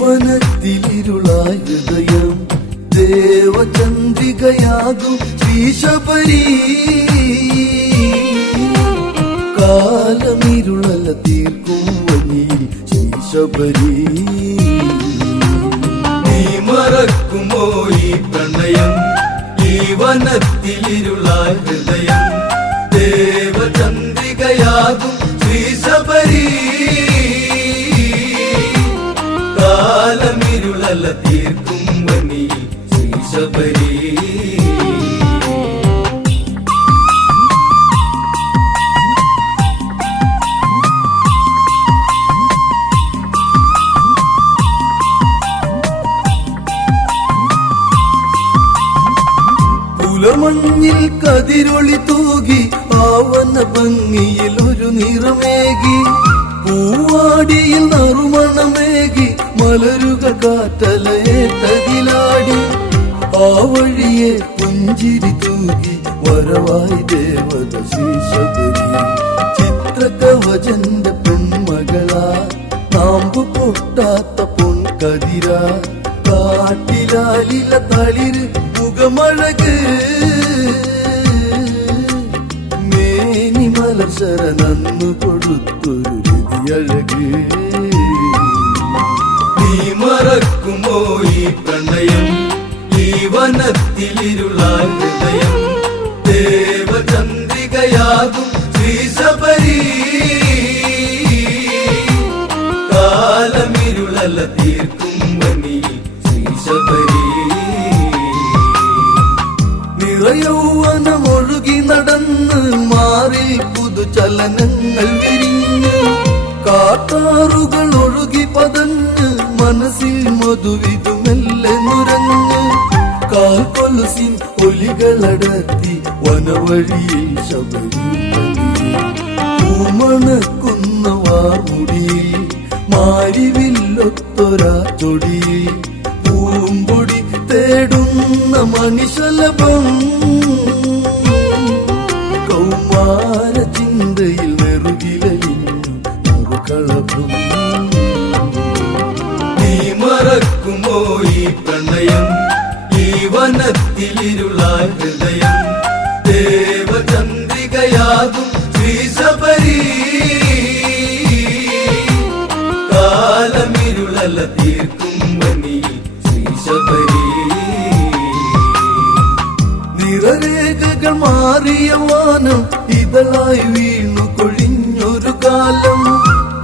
വനത്തിലിരുളായ ഹൃദയം ദേവചന്ദ്രികയാകും ശ്രീശബരി. കാലമിരുളല തീർക്കും വനിയിൽ ശ്രീശബരി. നീ മറക്കുമോ ഈ പ്രണയം, ഈ വനത്തിലിരുളായ ഹൃദയം ദേവചന്ദ്രികയാകും ശ്രീശബരി. കാലമിരുളല തീർക്കും വനിയിൽ ശ്രീശബരി. പുലമഞ്ഞിൽ കതിരൊളി തൂകി ആവന ഭംഗിയിൽ ഒരു നിറമേകി. പൂവാടിയിൽ നറുമണമേകി മലരുകൾ കാറ്റലയേറ്റതിലാടി. ആ വഴിയെ പുഞ്ചിരി തൂകി വരവായി ദേവത ശ്രീശബരി. ചിത്രകവചന്റെ പൊന്മകളാ നാമ്പു പൊട്ടാത്ത പൊൻകതിര. കാട്ടിലാലില തളിര് മുഖമഴക് മേനി മലർശരനന്നു കൊടുത്തൊരു രതിയഴക്. നീ മറക്കുമോ ഈ പ്രണയം, ഈ വനത്തിലിരുളായ ഹൃദയം ദേവചന്ദ്രികയാകും ശ്രീശബരി. കാലമിരുളല തീർക്കും വനിയിൽ ശ്രീശബരി. നിറയൗവനമൊഴുകി നടന്ന് മാറിൽ പുതുചലനങ്ങൾ വിരിഞ്ഞ്. കാട്ടാറുകൾ ഒഴുകി പതഞ്ഞ് മനസ്സിൽ മധുവിധുമെല്ലെ നുരഞ്ഞ്. കാൽക്കൊലുസിൻ ഒലികളടത്തി വനവഴിയിൽ ശബരി. പൂമണക്കുന്ന വാർമുടിയിൽ മാരിവില്ലൊത്തൊരാ തൊടിയിൽ. പൂമ്പൊടി തേടുന്ന മണിശലഭം കൗമാര ചിന്തയിൽ നെറുകിലലിഞ്ഞു മറുകളഭം. നീ മറക്കുമോ ഈ പ്രണയം, ഈ വനത്തിലിരുളായ ഹൃദയം ദേവചന്ദ്രികയാകും ശ്രീശബരി. കാലമിരുളല തീർക്കും വനിയിൽ ശ്രീശബരി. നിറരേഖകൾ മാറിയ വാനം ഇതളായി വീണു കൊഴിഞ്ഞൊരു കാലം.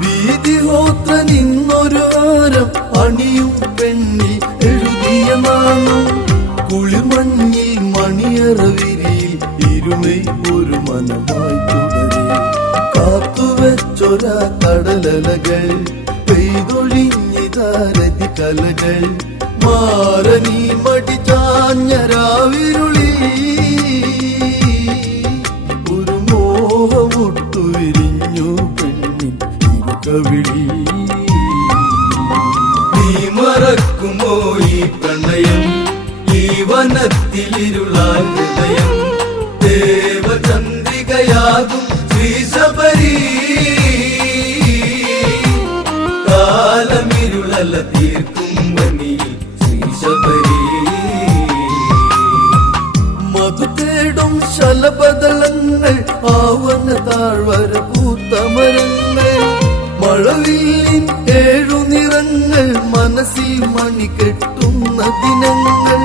വീതിഹോത്ര നിന്നൊരു ആരം അണിയും പെണ്ണിൽ എഴുതിയ നാണം. കുളിമഞ്ഞിൽ മണിയറവിരിയിൽ ഇരുമൈ ഒരു മനമായി തുടരെ. കാത്തുവെച്ചൊരാ കടലലകൾ പെയ്തൊഴിഞ്ഞിതാരതി കലകൾ. മാറനീ മടിച്ചാഞ്ഞരാവിരുളി ഒരു മോഹമൊട്ടു വിരിഞ്ഞു പെണ്ണിൻ ഇരുകവിളി. നീ മറക്കുമോ ഈ പ്രണയം, ഈ വനത്തിലിരുളായ ഹൃദയം ദേവചന്ദ്രികയാകും ശ്രീശബരി. കാലമിരുളല തീർക്കും വനിയിൽ ശ്രീശബരി. മധു തേടും ശലഭദളങ്ങൾ ആവന താഴ്വര പൂത്തമരങ്ങൾ. മഴവില്ലിൻ ഏഴു നിറങ്ങൾ മനസ്സിൽ മണി കെട്ടുന്ന ദിനങ്ങൾ.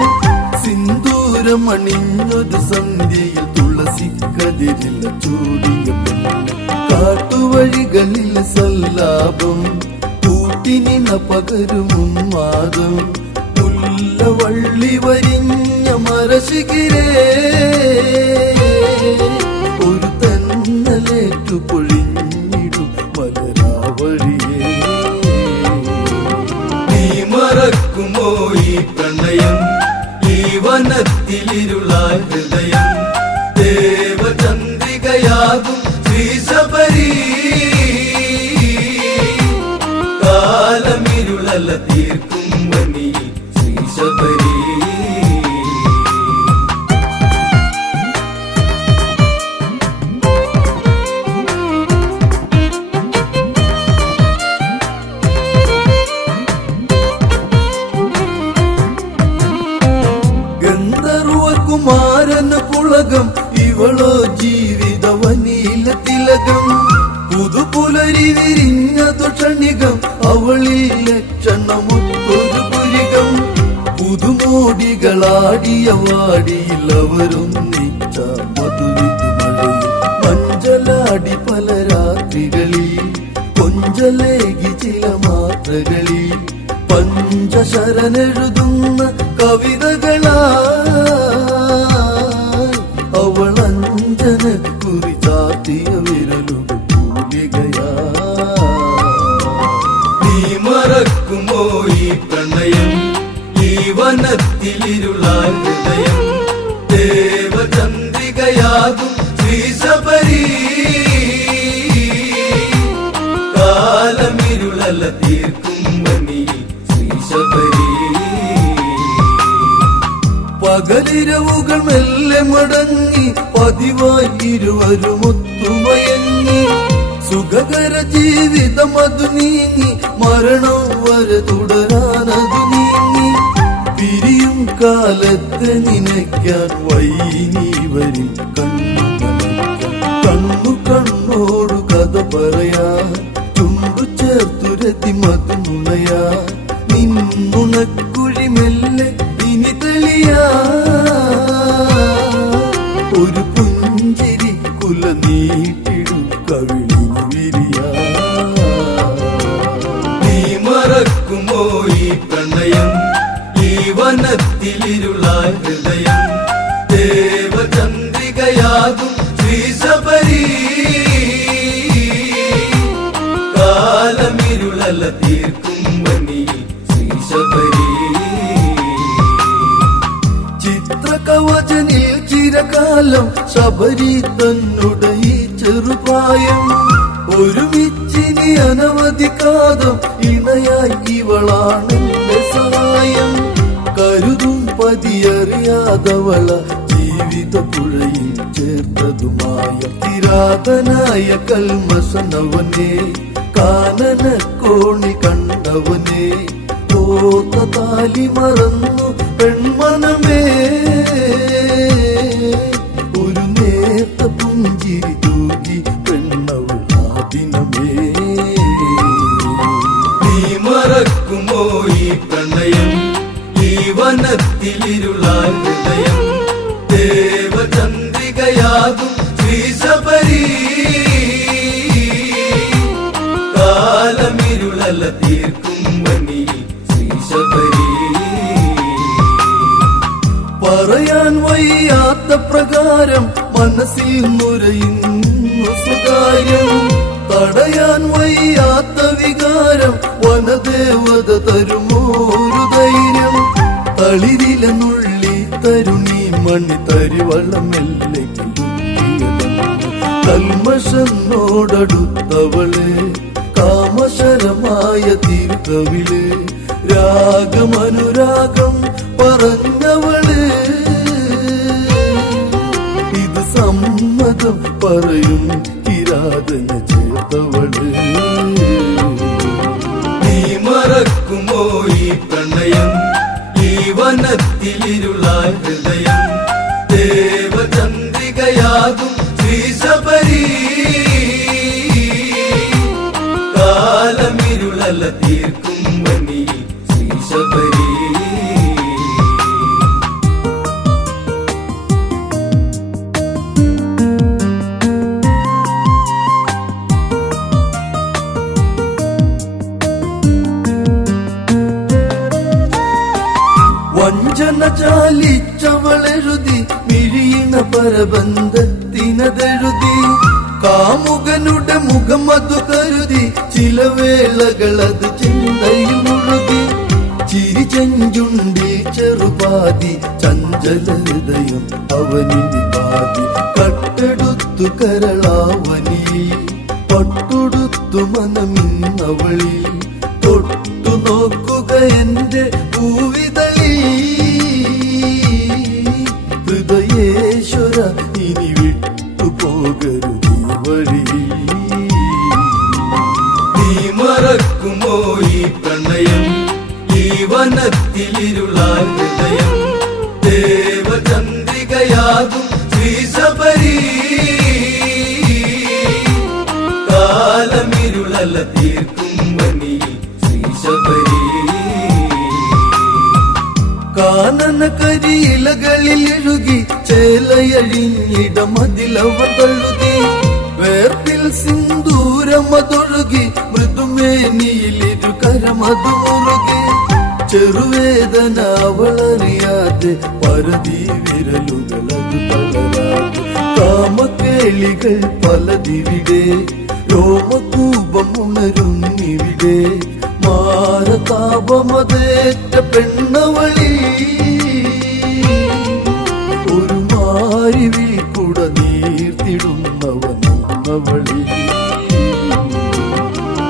സിന്ദൂരമണിഞ്ഞൊരു സന്ധ്യയിൽ തുളസി കതിരില ചൂടിയ പെണ്ണ്. കാട്ടുവഴികളിൽ സല്ലാപം കൂട്ടിനിണ പകരുമും മാതം. മുല്ലവള്ളി വരിഞ്ഞ മരശിഖിരേ ഒരു തന്നലേറ്റു പൊഴിഞ്ഞിടും മലരാവഴിയേ. നീ മറക്കുമോ ഈ പ്രണയം, ഈ വനത്തിലിരുളായ ഹൃദയം ദേവചന്ദ്രികയാകും ശ്രീശബരി. കാലമിരുളല തീർക്കും വനിയിൽ ശ്രീശബരി. മുഖമൂടികളാടിയ വാടിയിൽ അവരൊന്നിച്ച മധുവിധുമഴയിൽ മഞ്ചലാടി പല രാത്രികളിൽ കൊഞ്ചലേകി ചില മാത്രകളിൽ പഞ്ചശരനെഴുതുന്ന കവിതകളാ അവളഞ്ജന കുറിച്ചാത്തിയ വിരലുകൾ തൂലികയാ. നീ മറക്കുമോ ഈ പ്രണയം, ഈ വനത്തിലിരുളാൻ ഹൃദയം, ദേവചന്ദ്രികയാകും ശ്രീശബരി. കാലമിരുളല തീർക്കും വനി ശ്രീശബരി. പകലിരവുകൾ മെല്ലെ മടങ്ങി പതിവായി ഇരുവരും ഒത്തുമയങ്ങി സുഖകര ജീവിതം അതു നീങ്ങി മരണം വരെ തുടരാനതു നീങ്ങി. പിരിയും കാലത്തെ നിനയ്ക്കാൻ വൈനി വരും കണ്ണു കണ്ണോടു കഥ പറയാ ചുണ്ടു ചേർത്തുരത്തി മതു നുണയാ നിന്നുണക്കുഴി മെല്ലെ ഇനി തെളിയാ ഒരു പുഞ്ചിരി കുല നീട്ടിടു കവിളിന് വിരിയാ. നീ മറക്കുമോ ഈ പ്രണയം, ഈ വനത്തിലിരുളാൻ ഹൃദയം, ദേവചന്ദ്രികയാകും ശ്രീശബരി. കാലമിരുളല തീർക്കും വനി ശ്രീശബരി. ചിത്രകവചനിൽ ചിരകാലം ശബരി തന്നുടെ ഈ ചെറുപ്രായം ഒരുമിച്ചിനി അനവധി കാതം ഇണയായി ഇവളാണെന്റെ സഹായം. കരുതും പതിയറിയാതവള ജീവിത പുഴയിൽ ചേർത്തതുമായ കിരാതനായ കൽമസനവനെ കാനന കോണി കണ്ടവനെ തോത്ത താലി മറന്നു പെൺമനമേ ഒരു നേർത്ത പുഞ്ചിരി തൂകി പെണ്ണവൾ ആ ദിനമേ. നീ മറക്കുമോ ഈ പ്രണയം, ഈ വനത്തിലിരുളാൻ ഹൃദയം, ദേവചന്ദ്രികയാകും ശ്രീശബരി. കാലമിരുളല തീർക്കും വനി ശ്രീശബരി. പറയാൻ വയ്യാത്ത പ്രകാരം മനസ്സിൽ നുരയുന്നു സ്വകാര്യം തടയാൻ വയ്യാത്ത വികാരം വനദേവത തരുമോരു ധൈര്യം. തളിരില നുള്ളി തരുണി മണി തരിവളമെല്ലെ കൽമഷനോടടുത്തവള് കാമശരമായ തീർത്തവിള് രാഗമനുരാഗം പറഞ്ഞവള് ഇത് സമ്മതം പറയും കിരാതന ചേർത്തവള്. നീ മറക്കുമോ ഈ പ്രണയം, ഈ വനത്തിലിരുളാൻ ഹൃദയം, ദേവചന്ദ്രികയാകും ശ്രീശബരി. കാലമിരുളല തീർക്കും വനി ശ്രീശബരി. വഞ്ചന ചാലിച്ചവളെഴുതി മിഴിയണ പരബന്ധത്തിനതെഴുതി കാമുകനുടെ മുഖം അതു കരുതി ചില വേളകളത് ചിന്തയിൽ മുഴുകി. ചിരി ചെഞ്ചുണ്ടി ചെറുപാതി ചഞ്ചല ഹൃദയം അവനിനി പാതി കട്ടെടുത്തു കരളാവനി പട്ടുടുത്തു മനമിന്നവളി തൊട്ടു നോക്കുക എന്റെ പൂവിതളി. ഹൃദയേശ്വര ഇനി വിട്ടുപോകരുത് വഴി. നീ മറക്കുമോ ഈ പ്രണയം, ഈ വനത്തിലിരുളാൻ ഹൃദയം, ദേവചന്ദ്രികയാകും ശ്രീശബരി. കാലമിരുളല തീർക്കും വനി ശ്രീശബരി. കാനന കരിയിലകളിൽ എഴുകി ചേലയഴിഞ്ഞിടമതിലവർ തഴുകി വേർപ്പിൽ സിന്ദൂരമതൊഴുകി മൃദുമേനിയിലിരു കരമതു മുറുകി ചെറുവേദന അവളറിയാതെ പരതി വിരലുകളത് തളരാതെ കാമക്കേളികൾ പലതിവിടെ രോമകൂപം ഉണരുന്നിവിടെ മാരതാപമതേറ്റ പെണ്ണവളി ഒരു മാരിവിൽ കൂട നീർത്തിടുന്നവനവളി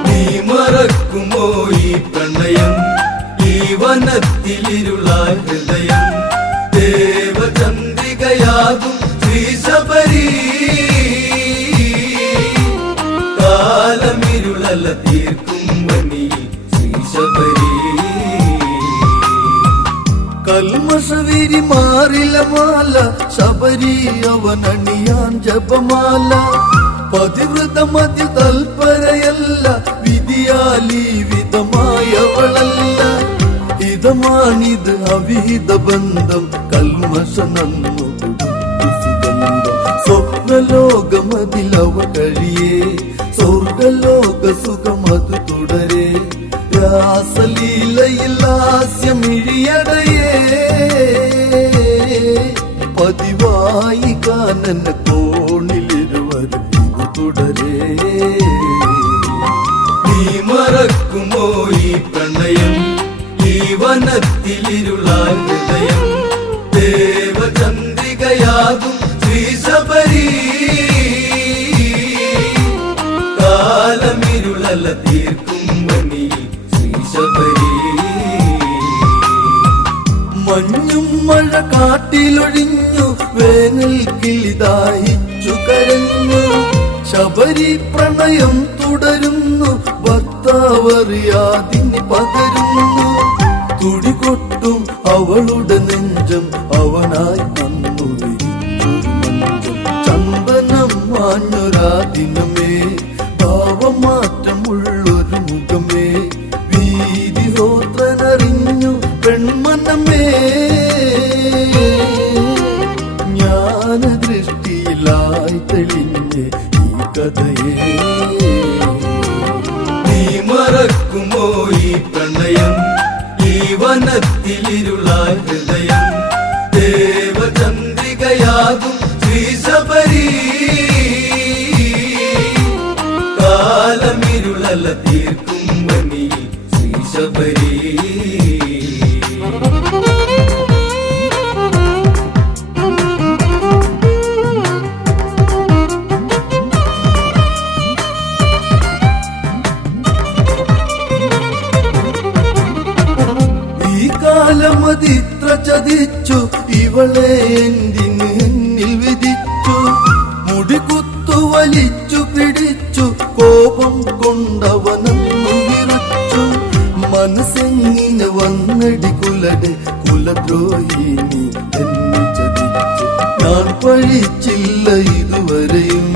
നീ മറക്കുമോ ഈ പ്രണയം ഈ വനത്തിലിരുളായ ഹൃദയം ദേവചന്ദ്രികയാകും ശ്രീശബരി കാലമിരുളല തീർക്കും വനി ശ്രീശബരി കൽമഷവിരി മാറില മാല ശബരി അവനണിയാൻ ജപമാല പതിവൃതമതിൽ തൽപരയല്ല വിധിയാലി വിധമായവളല്ല ഹിതമാണിത് അവിഹിത ബന്ധം കൽമഷ നന്നു സുഗന്ധം സ്വപ്നലോകമതിലവ കഴിയേ സ്വർഗലോക സുഖമതു തുടരേ രാസലീലയിൽ ഹാസ്യമിഴിയടയേ പതിവായി കാനന കോണിലിരുവരും ഇത് തുടരേ നീ മറക്കുമോ ഈ പ്രണയം ഈ വനത്തിലിരുളായ ഹൃദയം ദേവചന്ദ്രികയാകും ശ്രീശബരി കാലമിരുളല തീർക്കും വനി ശ്രീശബരി മഞ്ഞും മഴ കാട്ടിലൊഴിഞ്ഞു വേനൽ കിളിതായിച്ചു കരഞ്ഞു ശബരി പ്രണയം തുടരുന്നു ഭർത്താവറിയാതിന് പകരുന്നു തുടികൊട്ടും അവളുടെ നെഞ്ചം അവനായി വന്നു വിരിച്ചൊരു മഞ്ചം ചന്ദനം മാഞ്ഞൊരാ ദിനമേ ഭാവമാറ്റമുള്ളൊരു മുഖമേ വീതിഹോത്രനറിഞ്ഞു പെൺമനമേ ജ്ഞാനദൃഷ്ടിയിലായി തെളിഞ്ഞ് ഈ കഥയെ നീ മറക്കുമോ ഈ പ്രണയം ഈ വനത്തിലിരുളായ ഹൃദയം ദേവചന്ദ്രികയാകും ശ്രീശബരി കാലമിരുളല തീർക്കും വനി ശ്രീശബരി കാലമതിത്ര ചതിച്ചു ഇവളെ എന്തിന് എന്നിൽ വിധിച്ചു മുടികുത്തു വലിച്ചു പിടിച്ചു കോപം കൊണ്ടവനന്നു വിറച്ചു മനസ്സെങ്ങിനെ വന്നടി കുലടെ കുലദ്രോഹിനി എന്നെ ചതിച്ചു ഞാൻ പഴിച്ചില്ല ഇതുവരെയും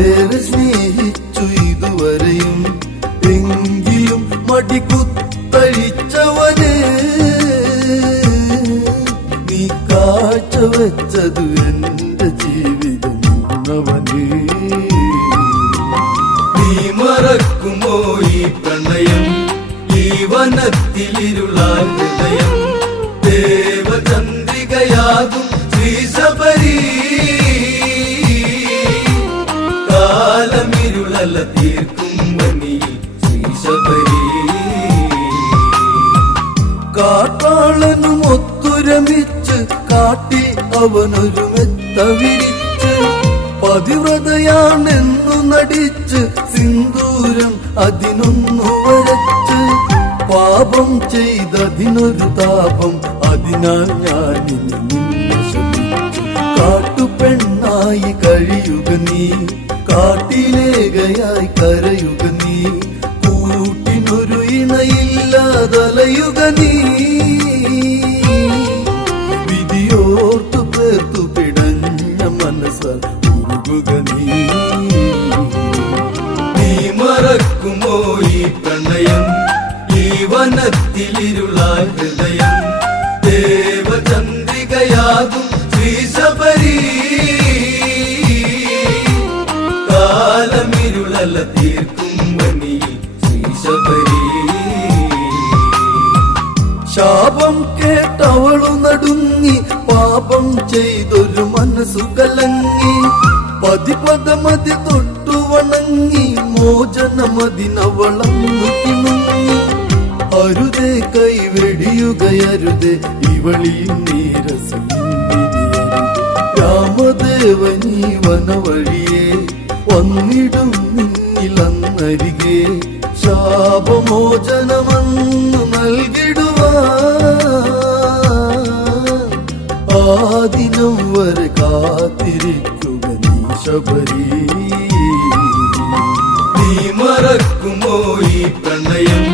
ഏറെ സ്നേഹിച്ചു ഇതുവരെയും എങ്കിലും മടികുത്തഴിച്ചവനെ നീ കാഴ്ച വെച്ചതു എന്റെ ജീവിതം അവനെ നീ മറക്കുമോ ഈ പ്രണയം ഈ വനത്തിലിരുളായ ഹൃദയം ദേവചന്ദ്രികയാകും ശ്രീശബരി കാലമിരുളല തീർക്കും വനി ശ്രീശബരി കാട്ടാളനും ഒത്തുരമിച്ച് കാട്ടിൽ അവനൊരു മെത്ത വിരിച്ച് പതിവ്രതയാണെന്നു നടിച്ച് സിന്ദൂരം അതിനൊന്നു വരച്ച് പാപം ചെയ്തതിനൊരു താപം അതിനാൽ ഞാനിനി നിന്നെ ശപിച്ചു കാട്ടുപെണ്ണായി കഴിയുക നീ കാട്ടിലേകയായി കരയുക നീ കൂട്ടിനൊരു ഇണയില്ലാതലയുക നീ വിധിയോർത്തു പേർത്തു പിടഞ്ഞ മനസ്സാൽ ഉരുകുക നീ നീ മറക്കുമോ ഈ പ്രണയം ഈ വനത്തിലിരുളായ ഹൃദയം ദേവചന്ദ്രികയാകും ശാപം കേട്ടവളു നടുങ്ങി, പാപം ചെയ്തൊരു മനസ്സു കലങ്ങി, പതിപദമതി തൊട്ടു വണങ്ങി, മോചനമതിനവളന്നു കിണുങ്ങി. അരുതേ കൈവെടിയുകയരുതേ ഇവളീ നീരസം, രാമദേവനീ വനവഴിയേ വന്നിടും നിന്നിലന്നരികെ, ശാപമോചനമന്നു നൽകിടുവാൻ ആദിനം വരെ കാത്തിരിക്കുക നീ ശബരി. നീ മറക്കുമോ ഈ പ്രണയം,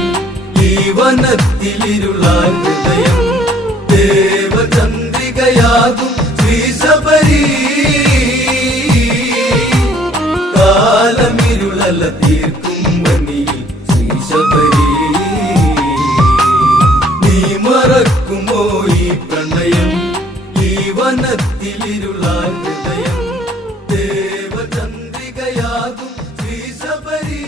ഈ വനത്തിലിരുളാൻ ഹൃദയം, ദേവചന്ദ്രികയാകും ശ്രീ ശബരി. കാലമിരുളല തീർക്കും വനിയിൽ ശ്രീ ശബരി. നീ മറക്കുമോ ഈ പ്രണയം, ഈ വനത്തിലിരുളാൻ ഹൃദയം, ദേവചന്ദ്രികയാകും ശ്രീ ശബരി.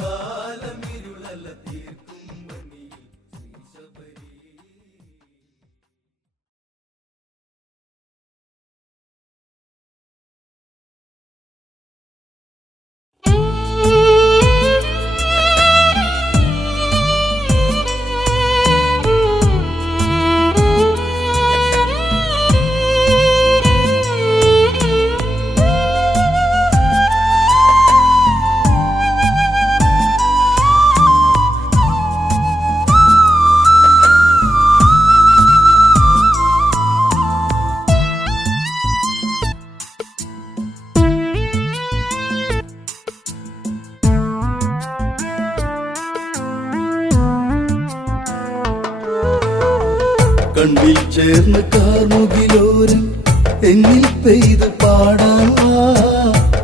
കാലമിരുളല തീർക്കും വനിയിൽ ശ്രീ ശബരി. കണ്ണിൽ ചേർന്ന് കാർമുകിലോരം എന്നിൽ പെയ്ത് പാടാൻ വാ,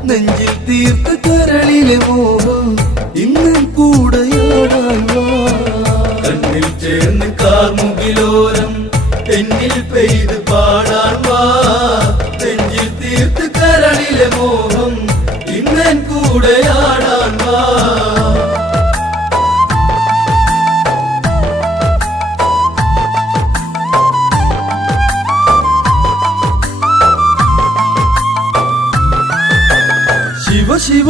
നെഞ്ചിൽ തീർത്ത കരളിലെ മോഹം ഇന്നും കൂടെയാടാൻ വാ. കണ്ണിൽ ചേർന്ന് കാർമുകിലോരം എന്നിൽ പെയ്ത് പാടാൻ വാ, നെഞ്ചിൽ തീർത്ത് കരളിലെ മോഹം ഇന്നൻ കൂടെയാടാൻ വാ.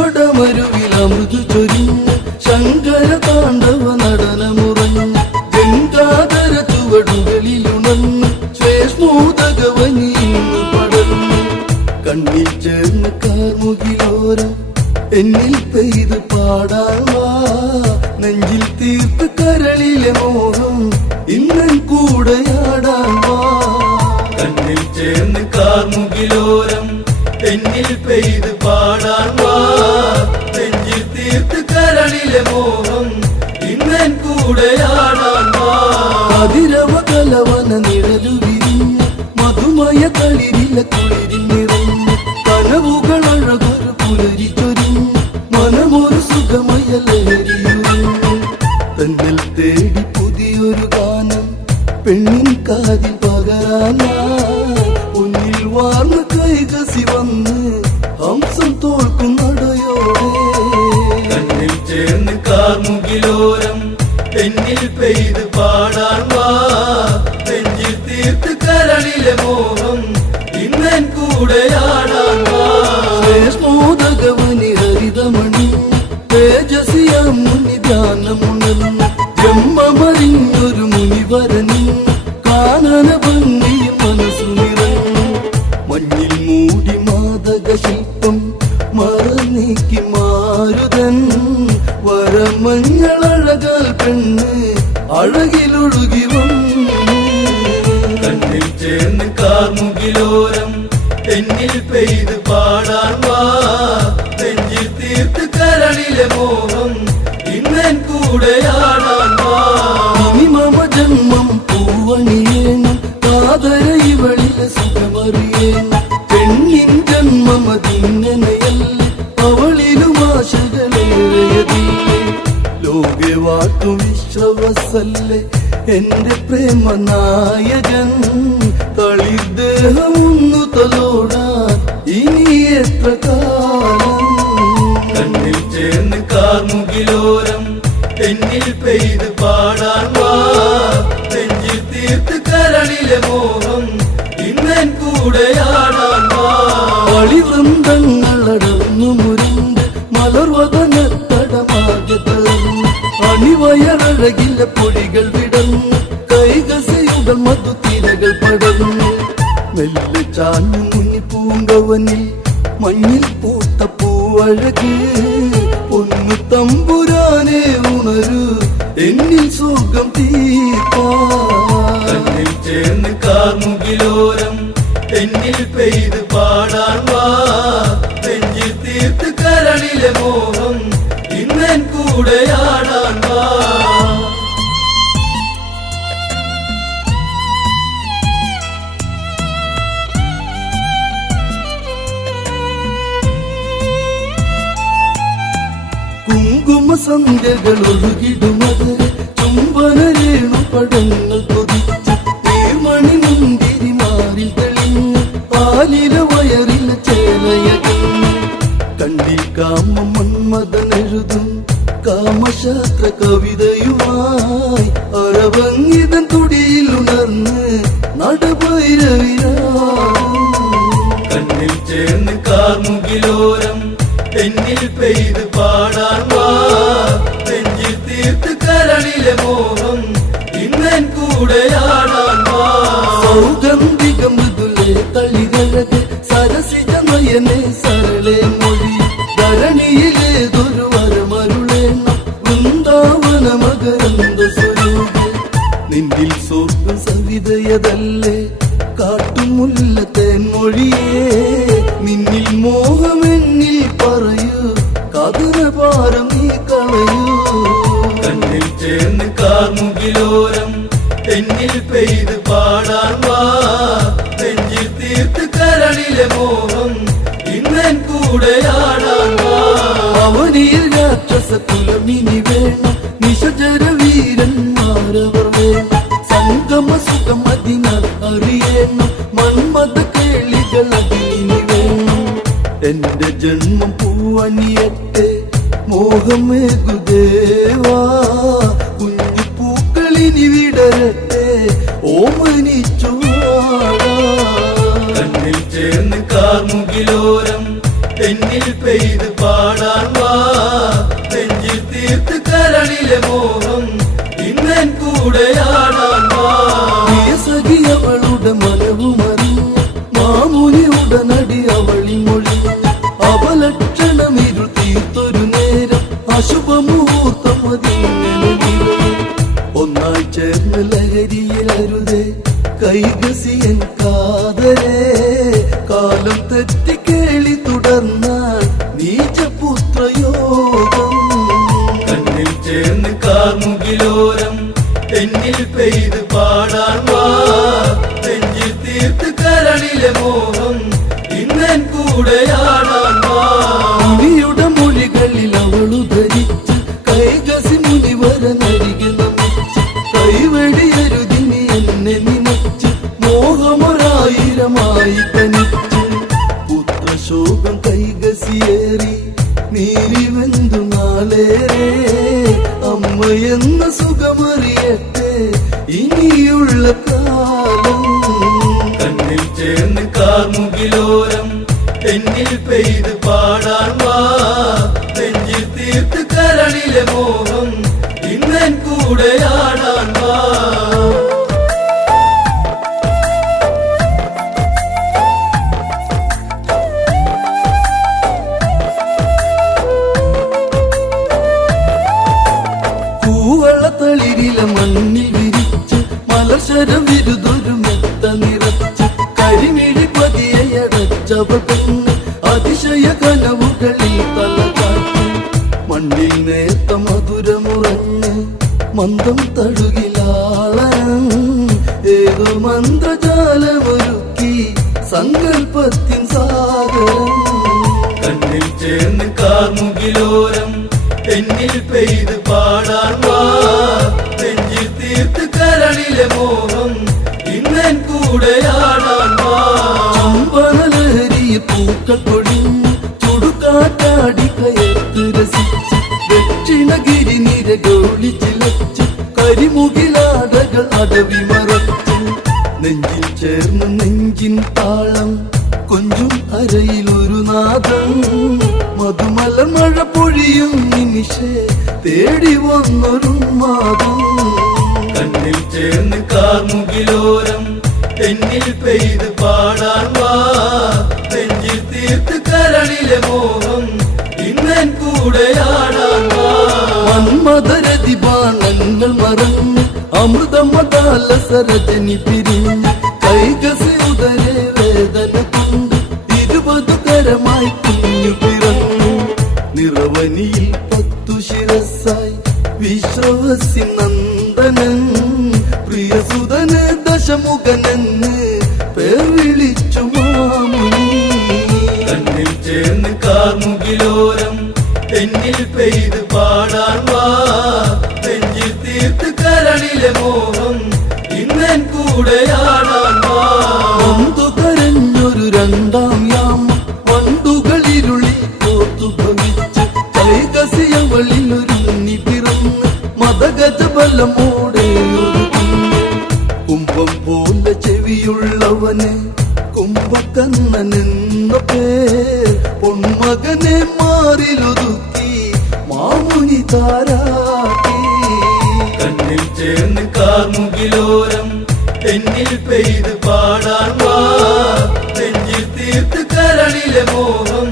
ശിവശിവടമരുവിലമൃദു ചൊരിഞ്ഞ് ശങ്കര താണ്ഡവ നടനമുറഞ്ഞ്, ഗംഗാധര ചുവടുകളിലുണർന്ന് ശ്വേഷ്മോദകവനിന്ന് പടർന്ന്. കണ്ണിൽ ചേർന്ന് കാർമുകിലോരം എന്നിൽ പെയ്ത് പാടാൻ വാ, നെഞ്ചിൽ തീർത്ത് കരളിലെ മോഹം ഇന്നൻ കൂടെയാടാൻ വാ. കണ്ണിൽ ചേർന്ന് കാർമുകിലോരം എന്നിൽ പെയ്ത് പാടാൻ വാ, നെഞ്ചിൽ തീർത്ത് കരളിലെ മോഹം ഇന്നൻ കൂടെയാടാൻ വാ. അതിരവ കലവന നിഴലു വിരിഞ്ഞ് മധുമയ കളിരില കുളിരിൽ നിറഞ്ഞ്, കനവുകൾ അഴകൊരു പുലരി ചൊരിഞ്ഞ് മനമൊരു സുഖമയ ലഹരിയുരിഞ്ഞ്. തന്നിൽ തേടി പുതിയൊരു ഗാനം പെണ്ണിൻ കാതിൽ പകരാനായി, മുന്നിൽ വാർന്ന കൈകസി വന്ന് ഹംസം തോൽക്കും നടയോടെ. കണ്ണിൽ ചേർന്ന് കാർമുകിലോരം എന്നിൽ പെയ്ത് പാടാൻ വാ, നെഞ്ചിൽ തീർത്ത് കരളിലെ മോഹം ഇന്നൻ കൂടെയാടാൻ വാ. ശ്വേഷ്മോദകവനി ഹരിതമണി തേജസിയാം മുനി ധ്യാനമുണർന്ന്, ബ്രഹ്മമറിഞ്ഞൊരു മുനിവരനി കാനന ഭംഗിയും മനസ്സു നിറഞ്ഞു. മഞ്ഞിൽ മൂടി മാതക ശില്പം മറനീക്കി മാരുതൻ, വരമഞ്ഞളഴകാൽ പെണ്ണ് അഴകിലൊഴുകി വന്നു. കണ്ണിൽ ചേർന്ന് കാർമുകിലോരം എന്നിൽ പെയ്ത് പാടാൻ വാ, നെഞ്ചിൽ തീർത്ത് കരളിലെ മോഹം ഇന്നൻ കൂടെയാടാൻ വാ. ഇനി മമ ജന്മം പൂവണിയേണം, കാതര ഇവളിലെ സുഖമറിയേണം. പെണ്ണിൻ ജന്മമതിങ്ങനെയല്ല, അവളിലും ആശകളേറെയതില്ലേ. ലോകെ വാട്ടു വിശ്വവസല്ലേ എന്റെ പ്രേമ നായകൻ, തളിർദേഹമൊന്നു തലോടാൻ ഇനി എത്ര കാലം. കണ്ണിൽ ചേർന്ന് കാർമുകിലോരം എന്നിൽ പെയ്ത് പാടാൻ വാ നെഞ്ചിൽ തീർത്ത് കരളിലെ മോഹം ഇന്നൻ കൂടെയാടാൻ വാ കളിവൃന്ദങ്ങളടർന്നു മുരുണ്ട് മലർവദനത്തടമാകെ തളർന്നു അണിവയറഴകില്ല പൊടികൾ വിടർന്നു കൈകസയുകൾ മധുത്തിരകൾ പടർന്നു മെല്ലെ ചാഞ്ഞു മുന്നി പൂങ്കവനിൽ മഞ്ഞിൽ പൂത്ത പൂവഴക് പൊന്നു തമ്പുരാനെ ഉണരൂ എന്നിൽ സ്വർഗം കണ്ണിൽ ചേർന്ന് കാർമുകിലോരം എന്നിൽ പെയ്ത് പാടാൻ വാ നെഞ്ചിൽ തീർത്ത് കരളിലെ മോഹം ഇന്നൻ കൂടെയാടാൻ വാ കുങ്കുമ സന്ധ്യകൾ ഒഴുകിടുമത് ചുംബനരേണു പടങ്ങൾ കൊതിച്ച് തേമണി മുന്തിരി മാറിൽ തെളിഞ്ഞ് പാലില വയറില ചേലയകന്ന് കണ്ടിൽ കാമ മന്മഥനെഴുതും കാമശാസ്ത്ര കവിതയുമായി അരവങ്ങിതൻ തുടിയിൽ ഉണർന്ന് നടഭൈരവിരാം കണ്ണിൽ ചേർന്ന് കാർമുകിലോരം എന്നിൽ പെയ്ത് പാടാൻ വാ നെഞ്ചിൽ തീർത്ത് കരളിലെ മോഹം ഇന്നൻ കൂടെയാടാൻ വാ സൗഗന്ധിക മൃദുലേ തളികഴക് സരസിജ നയനെ സരളെ മൊഴി ധരണിയിലേതൊരു വരമരുളേണ വൃന്ദാവന മകരന്ദ സ്വരൂപ നിന്നിൽ സ്വർഗ സവിതയതല്ലേ കാട്ടുമുല്ല തേൻമൊഴിയേ നിന്നിൽ മോഹമെന്നിൽ പറയൂ കഥനഭാരം നീ കളയൂ കണ്ണിൽ ചേർന്ന് കാർമുകിലോരം എന്നിൽ പെയ്ത് പാടാൻ വാ നെഞ്ചിൽ തീർത്ത് കരളിലെ മോഹം ഇന്നൻ കൂടെയാടാൻ വാ അവനിൽ രാക്ഷസ കുലമിനി വേണം നിശചര വീരന്മാരവർ വേണം സംഗമ സുഖം അതിനാൽ അറിയണം മന്മത കേളികൾ അതിനി വേണം എന്റെ ജന്മം പൂവണിയട്ടെ മോഹമേകുദേവാ കുഞ്ഞു പൂക്കളിനി വിടരട്ടെ ഓമനിച്ചു കണ്ണിൽ ചേർന്ന് കാർമുകിലോരം എന്നിൽ പെയ്ത് പാടാൻ വാ നെഞ്ചിൽ തീർത്ത് കരളിലെ മോഹം ഇന്നൻ കൂടെയാടാൻ വാ സഖിയവളുടെ മനവുമറിഞ്ഞ് മാമുനി ഉടനടി അവളി മൊഴിഞ്ഞ് അവലക്ഷണമിരു തീർത്തൊരു നേരം അശുഭമുഹൂർത്തം അതിങ്ങനെ ഒന്നായി ചേർന്ന് ലഹരിയിലരുതേ കൈകസിയൻ കാതരേ കാലം തെറ്റി കേളി തുടർന്നാൽ നീചപുത്രയോഗം കണ്ണിൽ ചേർന്ന് കാർമുകിലോരം എന്നിൽ പെയ്ത് പാടാൻ വാ നെഞ്ചിൽ തീർത്ത് കരളിലെ മോഹം ഇന്നൻ കൂടെയാടാൻ വാ മുനിയുടെ മൊഴികളിൽ അവളു ധരിച്ച് കൈകസി മുനിവരനരികെ നമിച്ച് കൈവെടിയരുതിനി എന്നെ നിനച്ച് മോഹമൊരായിരമായി തനിച്ച് പുത്രശോകം കൈകസിയേറി നീരിവെന്തു നാളേറെ അമ്മയെന്ന സുഖമറിയട്ടെ ഇനിയുള്ള കാലം കണ്ണിൽ ചേർന്ന് കാർമുകിലോരം എന്നിൽ പെയ്ത് പാടാൻ വാ നെഞ്ചിൽ തീർത്ത് കരളിലെ മോഹം ഇന്നൻ കൂടെയാടാൻ വാ കൂവളത്തളിരില മണ്ണിൽ വിരിച്ച് മലശരം വിരുതൊരു മെത്ത നിറച്ച് കരിമിഴി പതിയടച്ചവൾ പെണ്ണ് അതിശയ കനവുകളിൽ തല കാട്ടി മണ്ണിൽ നേർത്ത മധുരമുറഞ്ഞ് മന്ദം തഴുകിലാളനം ഏതോ മന്ത്രജാലമൊരുക്കി സങ്കൽപ്പത്തിൻ സാഗരം കണ്ണിൽ ചേർന്ന് കാർമുകിലോരം എന്നിൽ പെയ്ത് പാടാൻ വാ നെഞ്ചിൽ തീർത്ത് കരളിലെ മോഹം ഇന്നൻ കൂടെയാടാൻ വാ ചുംബനലഹരിയിൽ പൂക്കൾ പൊടിഞ്ഞ് ചുടുകാറ്റാടി കയത്ത് രസിച്ച് ദക്ഷിണഗിരി നിരകളുടെ മാമാതും കണ്ണിൽ ചേർന്ന് കാർമുകിലോരം എന്നിൽ പെയ്ത് പാടാൻ വാ നെഞ്ചിൽ തീർത്ത് കരളിലെ മോഹം ഇന്നൻ കൂടെയാടാൻ വാ മന്മദരതി ബാണങ്ങൾ മറന്ന് അമൃതമദാലസരജനി പിരിഞ്ഞ് കൈകസി ഉദരെ വേദന കൊണ്ട് 20 കരമായി കുഞ്ഞു പിറന്നു നിറവനിയിൽ 10 ശിരസായി വിശ്രവസി നന്ദനൻ പ്രിയസുതന് ദശമുഖനെന്ന് പേർ വിളിച്ചു മാമുനി കണ്ണിൽ ചേർന്ന് കാർമുകിലോരം എന്നിൽ പെയ്ത് പാടാൻ വാ നെഞ്ചിൽ തീർത്ത് കരളിലെ മോഹം ഇന്നൻ കൂടെയാടാൻ വാ ഒന്നു കരഞ്ഞൊരു രണ്ടാം യാമം വണ്ടുകളിരുളി കോർത്തു ഭവിച്ച് കൈകസിയവളിലൊരുങ്ങി പിറന്ന് മതഗജബലമോടെ ഒരു കുഞ്ഞ് കുംഭം പോലെ ചെവിയുള്ളവനെ കുംഭകർണനെന്ന പേർ പൊന്മകനെ മാറിലൊതുക്കി മാമുനി താരാട്ടി കണ്ണിൽ ചേർന്ന് കാർമുകിലോരം എന്നിൽ പെയ്ത് പാടാൻ വാ നെഞ്ചിൽ തീർത്ത് കരളിലെ മോഹം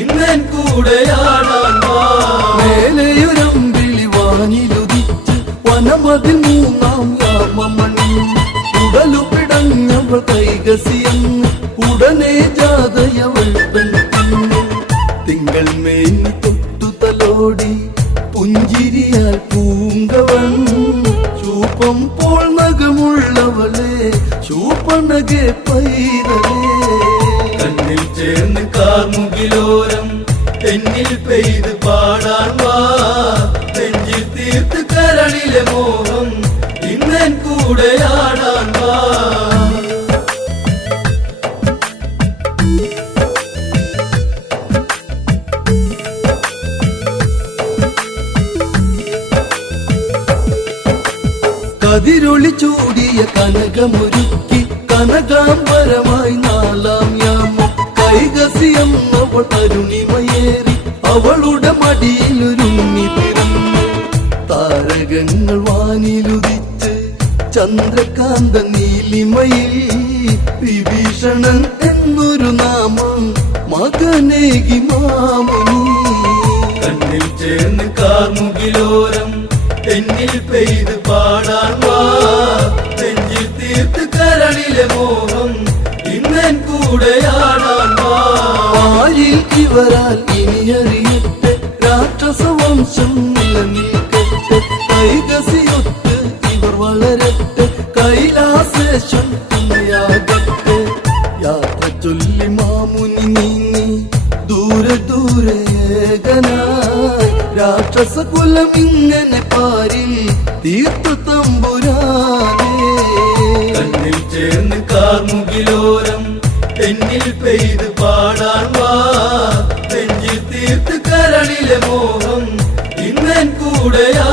ഇന്നൻ കൂടെയാടാൻ വാ മേലെയൊരമ്പിളി വാനിലുദിച്ച് വനമതിൽ 3-ാം യാമമണി ഉടലു പിടഞ്ഞവൾ കൈകസിയെന്ന് ഉടനെ ജാതയവൾ പെൺകുഞ്ഞ് തിങ്കൾ മേനി തൊട്ടു തലോടി പുഞ്ചിരിയാൽ പൂങ്കവൻ ചൂപ്പം പോൾ നഖമുള്ളവളെ ചൂപ്പണകെ പൈതലേ കണ്ണിൽ ചേർന്ന് കാർമുകിലോരം എന്നിൽ പെയ്ത് പാടാൻ വാ നെഞ്ചിൽ തീർത്ത് കരളിലെ മോഹം ഇന്നൻ കൂടെയാടാൻ വാ കതിരൊളി ചൂടിയ കനകമൊരുക്കി കനകാംബരമായി 4-ാം യാമം കൈകസിയെന്നവൾ അരുണിമയേറി അവളുടെ മടിയിലൊരുങ്ങി പിറന്നു താരകങ്ങൾ വാനിലുദിച്ച് ചന്ദ്രകാന്ത നീലിമയിൽ വിഭീഷണൻ എന്നൊരു നാമം മകനേകി മാമുനി കണ്ണിൽ ചേർന്ന് കാർമുകിലോരം എന്നിൽ പെയ്ത് പാടാൻ വാ നെഞ്ചിൽ തീർത്ത് കരളിലെ മോഹം ഇന്നൻ കൂടെയാടാൻ വാ ആരിൽ ഇവരാൽ ഇനിയറിയട്ടെ രാക്ഷസവംശം നിലനിൽക്കട്ടെ കൈകസിയൊത്ത് ഇവർ വളരട്ടെ കൈലാസേശ്വൻ തുണയാകട്ടെ യാത്ര ചൊല്ലി മാമുനി നീങ്ങി ദൂരെ ദൂരെ ഏകനായി രാക്ഷസകുലം ഇങ്ങനെ പാരിൽ തീർത്തു തമ്പുരാനേ കണ്ണിൽ ചേർന്ന് കാർമുകിലോരം എന്നിൽ പെയ്ത് പാടാൻ വാ നെഞ്ചിൽ തീർത്ത് കരളിലെ മോഹം ഇന്നൻ കൂടെയാ